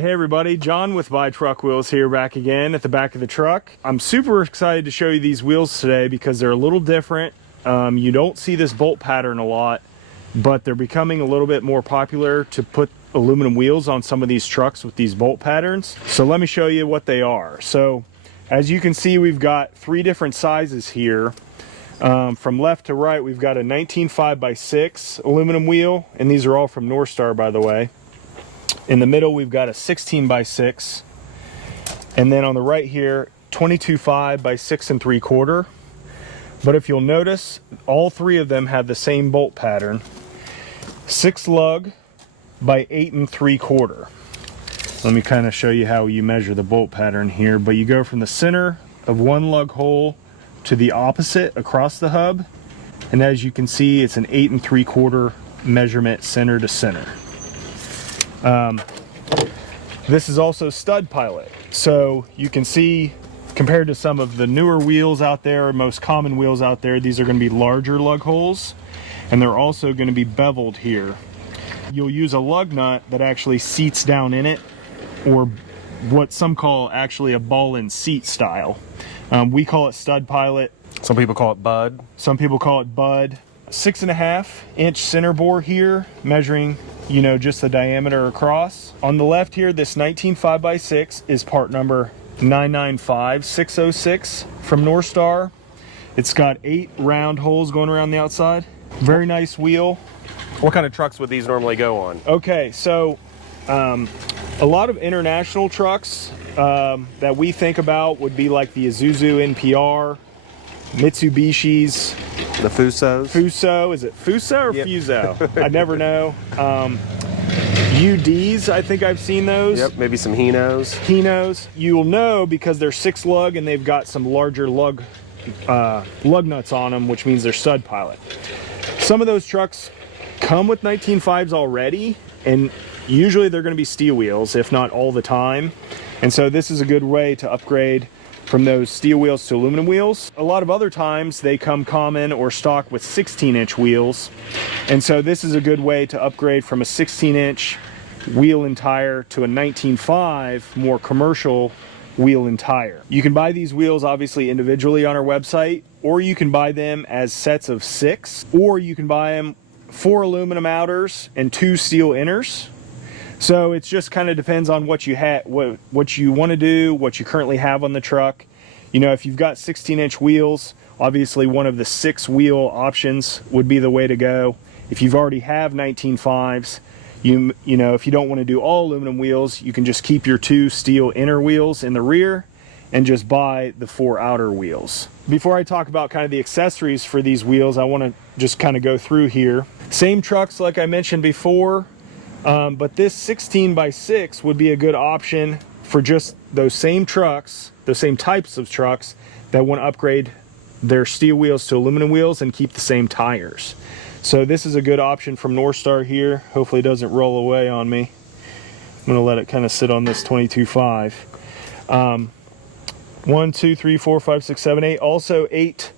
hey everybody, John with Buy Truck Wheels here, back again at the back of the truck. I'm super excited to show you these wheels today because they're a little different. You don't see this bolt pattern a lot, but they're becoming a little bit more popular to put aluminum wheels on some of these trucks with these bolt patterns. So let me show you what they are. So as you can see, we've got three different sizes here. From left to right, we've got a 19 5x6 aluminum wheel, and these are all from Northstar, by the way. In the middle, we've got a 16x6, and then on the right here, 22 5x6 3/4. But if you'll notice, all three of them have the same bolt pattern, 6 lug by 8 3/4. Let me kind of show you how you measure the bolt pattern here. But you go from the center of one lug hole to the opposite across the hub, and as you can see, it's an 8 3/4 measurement center to center. This is also stud pilot, so you can see, compared to some of the newer wheels out there, most common wheels out there, these are going to be larger lug holes, and they're also going to be beveled here. You'll use a lug nut that actually seats down in it, or what some call actually a ball and seat style. We call it stud pilot. Some people call it BUDD. Some people call it BUDD. 6.5 inch center bore here, measuring, you know, just the diameter across. On the left here, this 19 5x6 is part number 995606 from Northstar. It's got 8 round holes going around the outside. Very nice wheel. What kind of trucks would these normally go on? Okay, so a lot of international trucks that we think about would be like the Isuzu NPR, Mitsubishi's, the Fusos. Fuso, is it Fuso or Yep. Fuso? I never know. UDs, I think I've seen those. Yep, maybe some Hinos. Hinos, you'll know because they're 6 lug and they've got some larger lug nuts on them, which means they're stud pilot. Some of those trucks come with 19.5s already, and usually they're going to be steel wheels, if not all the time. And so this is a good way to upgrade from those steel wheels to aluminum wheels. A lot of other times they come common or stock with 16-inch wheels, and so this is a good way to upgrade from a 16-inch wheel and tire to a 19.5 more commercial wheel and tire. You can buy these wheels obviously individually on our website, or you can buy them as sets of 6, or you can buy them 4 aluminum outers and 2 steel inners. So it just kind of depends on what you what you want to do, what you currently have on the truck. You know, if you've got 16-inch wheels, obviously one of the 6 wheel options would be the way to go. If you've already have 19.5s, you know, if you don't want to do all aluminum wheels, you can just keep your 2 steel inner wheels in the rear and just buy the 4 outer wheels. Before I talk about kind of the accessories for these wheels, I want to just kind of go through here. Same trucks like I mentioned before. But this 16x6 would be a good option for just those same trucks, those same types of trucks that want to upgrade their steel wheels to aluminum wheels and keep the same tires. So this is a good option from Northstar here. Hopefully it doesn't roll away on me. I'm going to let it kind of sit on this 22.5. 1, 2, 3, 4, 5, 6, 7, 8. Also 8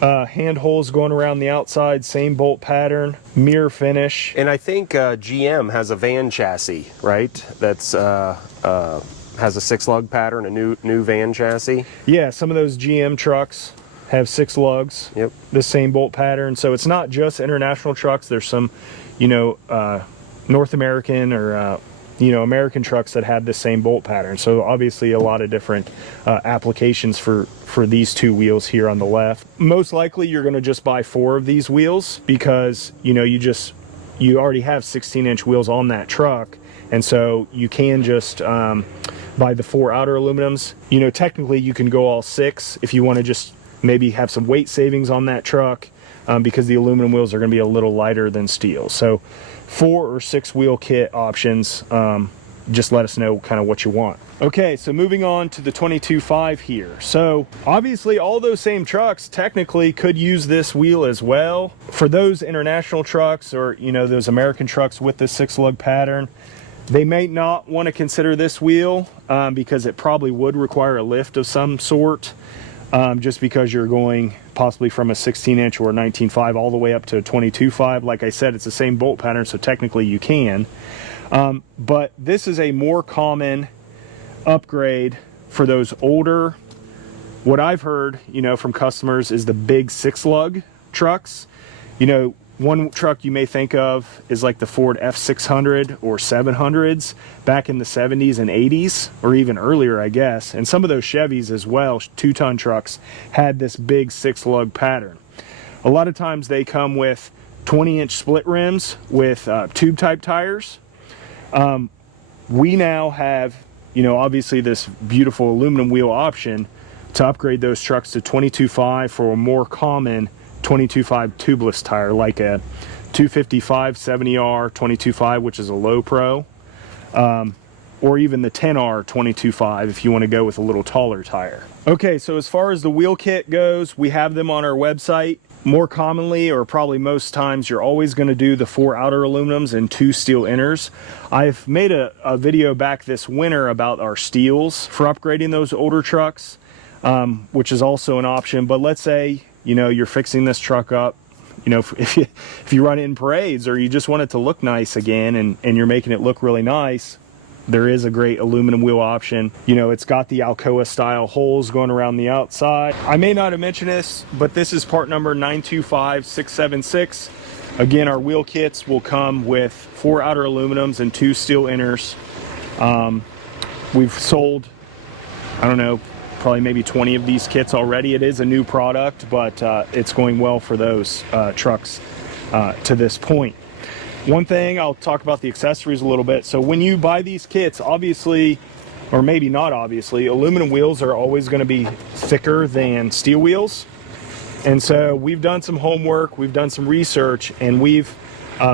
hand holes going around the outside, same bolt pattern, mirror finish. And I think GM has a van chassis, right? That's has a 6 lug pattern, a new van chassis. Yeah, some of those GM trucks have 6 lugs. Yep. The same bolt pattern. So it's not just international trucks. There's some, you know, North American or you know, American trucks that have the same bolt pattern. So obviously a lot of different applications for these 2 wheels here on the left. Most likely you're going to just buy 4 of these wheels because, you know, you already have 16-inch wheels on that truck, and so you can just buy the 4 outer aluminums. You know, technically you can go all 6 if you want to just maybe have some weight savings on that truck, because the aluminum wheels are going to be a little lighter than steel. So 4 or 6 wheel kit options. Just let us know kind of what you want. Okay, so moving on to the 22.5 here. So obviously all those same trucks technically could use this wheel as well. For those international trucks, or, you know, those American trucks with the 6 lug pattern, they may not want to consider this wheel because it probably would require a lift of some sort, just because you're going possibly from a 16-inch or a 19.5 all the way up to a 22.5. Like I said, it's the same bolt pattern, so technically you can. But this is a more common upgrade for those older, what I've heard, from customers is the big 6-lug trucks. One truck you may think of is like the Ford F600 or 700s back in the 70s and 80s, or even earlier, I guess. And some of those Chevys as well, 2-ton trucks, had this big 6-lug pattern. A lot of times they come with 20-inch split rims with tube type tires. We now have, obviously this beautiful aluminum wheel option to upgrade those trucks to 22.5 for a more common 22.5 tubeless tire, like a 255 70R 22.5, which is a low pro, or even the 10R 22.5 if you want to go with a little taller tire. Okay, so as far as the wheel kit goes, we have them on our website. More commonly, or probably most times, you're always going to do the 4 outer aluminums and 2 steel inners. I've made a video back this winter about our steels for upgrading those older trucks, which is also an option. But let's say you're fixing this truck up, if you run it in parades, or you just want it to look nice again, and you're making it look really nice, there is a great aluminum wheel option. It's got the Alcoa style holes going around the outside. I may not have mentioned this, but this is part number 925676. Again, our wheel kits will come with 4 outer aluminums and 2 steel inners. We've sold, I don't know, probably maybe 20 of these kits already. It is a new product, but it's going well for those trucks to this point. One thing, I'll talk about the accessories a little bit. So when you buy these kits, obviously, or maybe not obviously, aluminum wheels are always going to be thicker than steel wheels. And so we've done some homework, we've done some research, and we've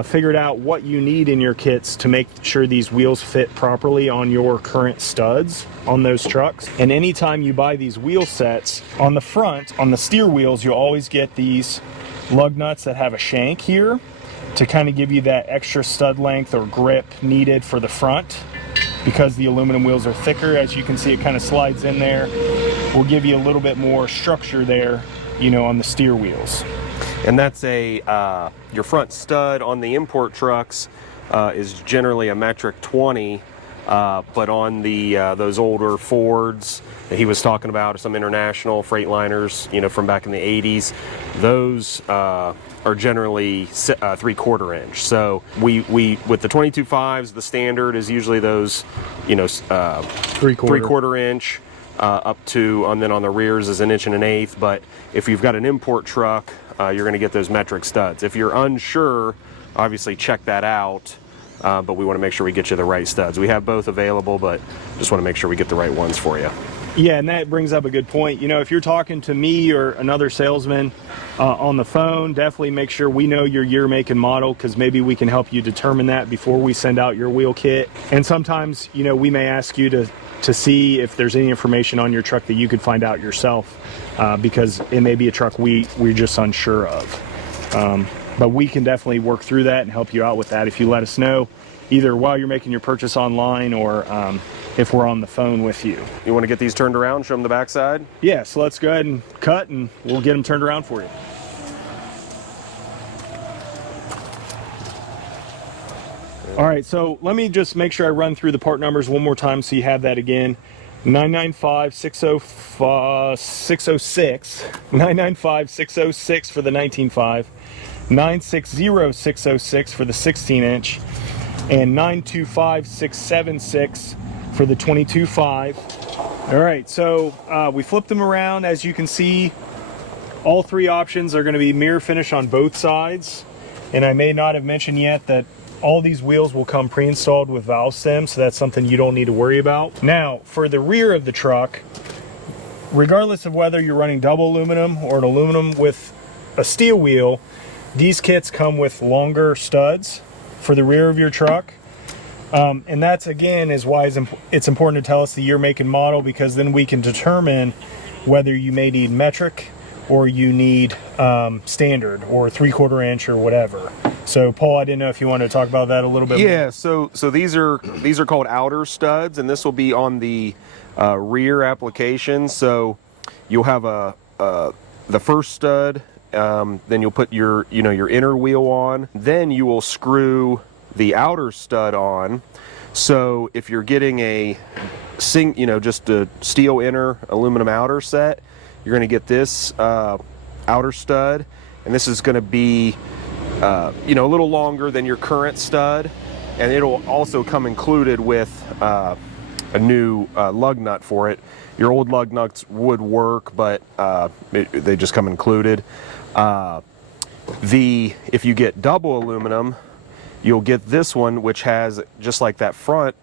figured out what you need in your kits to make sure these wheels fit properly on your current studs on those trucks. And anytime you buy these wheel sets, on the front, on the steer wheels, you'll always get these lug nuts that have a shank here to kind of give you that extra stud length or grip needed for the front. Because the aluminum wheels are thicker, as you can see, it kind of slides in there. Will give you a little bit more structure there, on the steer wheels. And that's your front stud on the import trucks is generally a metric 20, but on the those older Fords that he was talking about, or some international Freightliners, from back in the 80s, those are generally 3/4 inch. So we with the 22.5s, the standard is usually those, 3/4 inch. Up to, and then on the rears is 1 1/8 inch. But if you've got an import truck, you're going to get those metric studs. If you're unsure, obviously check that out. But we want to make sure we get you the right studs. We have both available, but just want to make sure we get the right ones for you. Yeah, and that brings up a good point. If you're talking to me or another salesman on the phone, definitely make sure we know your year, make, and model, because maybe we can help you determine that before we send out your wheel kit. And sometimes, we may ask you to see if there's any information on your truck that you could find out yourself, because it may be a truck we're just unsure of. But we can definitely work through that and help you out with that if you let us know, either while you're making your purchase online or if we're on the phone with you. You want to get these turned around, show them the backside? Yeah, so let's go ahead and cut, and we'll get them turned around for you. All right, so let me just make sure I run through the part numbers one more time so you have that again. 995-606, 995-606 for the 19.5, 960-606 for the 16-inch, and 925-676 for the 22.5. All right, so we flipped them around. As you can see, all 3 options are going to be mirror finish on both sides. And I may not have mentioned yet that all these wheels will come pre-installed with valve stems, so that's something you don't need to worry about. Now, for the rear of the truck, regardless of whether you're running double aluminum or an aluminum with a steel wheel, these kits come with longer studs for the rear of your truck. And that's, again, is why it's important to tell us the year, make, and model, because then we can determine whether you may need metric or you need standard or 3/4 inch or whatever. So Paul, I didn't know if you wanted to talk about that a little bit more. Yeah, so these are called outer studs, and this will be on the rear application. So you'll have the first stud, then you'll put your inner wheel on, then you will screw the outer stud on. So if you're getting a just a steel inner, aluminum outer set, you're going to get this outer stud, and this is going to be a little longer than your current stud, and it'll also come included with a new lug nut for it. Your old lug nuts would work, but they just come included. If you get double aluminum, you'll get this one, which has, just like that front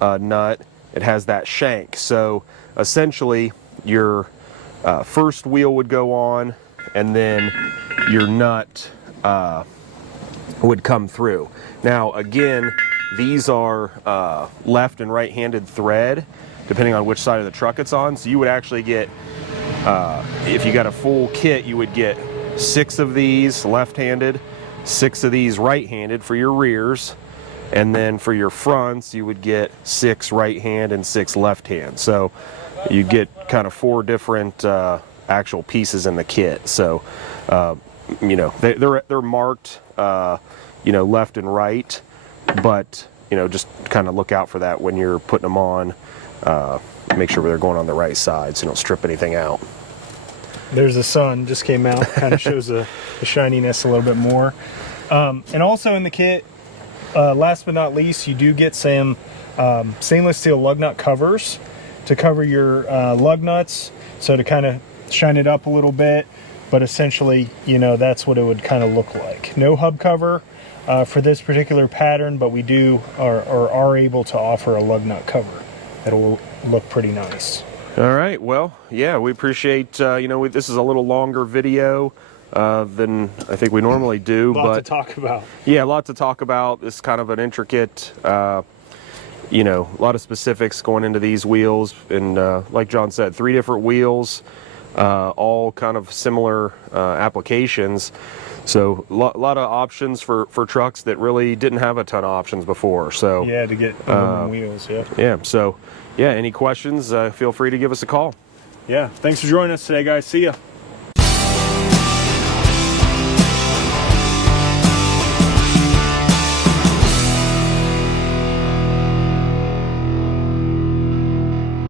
nut, it has that shank. So essentially your first wheel would go on, and then your nut would come through. Now again, these are left and right-handed thread, depending on which side of the truck it's on. So you would actually get, if you got a full kit, you would get 6 of these left-handed, 6 of these right-handed for your rears, and then for your fronts you would get 6 right-hand and 6 left-hand. So you get kind of 4 different actual pieces in the kit. So they're marked left and right, but just kind of look out for that when you're putting them on. Make sure they're going on the right side so you don't strip anything out. There's the sun just came out, kind of shows the shininess a little bit more. And also in the kit, last but not least, you do get some stainless steel lug nut covers to cover your lug nuts, so to kind of shine it up a little bit. But essentially, that's what it would kind of look like. No hub cover for this particular pattern, but we are able to offer a lug nut cover that'll look pretty nice. All right, well, yeah, we appreciate, this is a little longer video than I think we normally do. A lot to talk about. Yeah, a lot to talk about. It's kind of an intricate, a lot of specifics going into these wheels. And like John said, 3 different wheels, all kind of similar applications. So a lot of options for trucks that really didn't have a ton of options before. So yeah, to get aluminum wheels, yeah. Yeah, so yeah, any questions, feel free to give us a call. Yeah, thanks for joining us today, guys. See ya.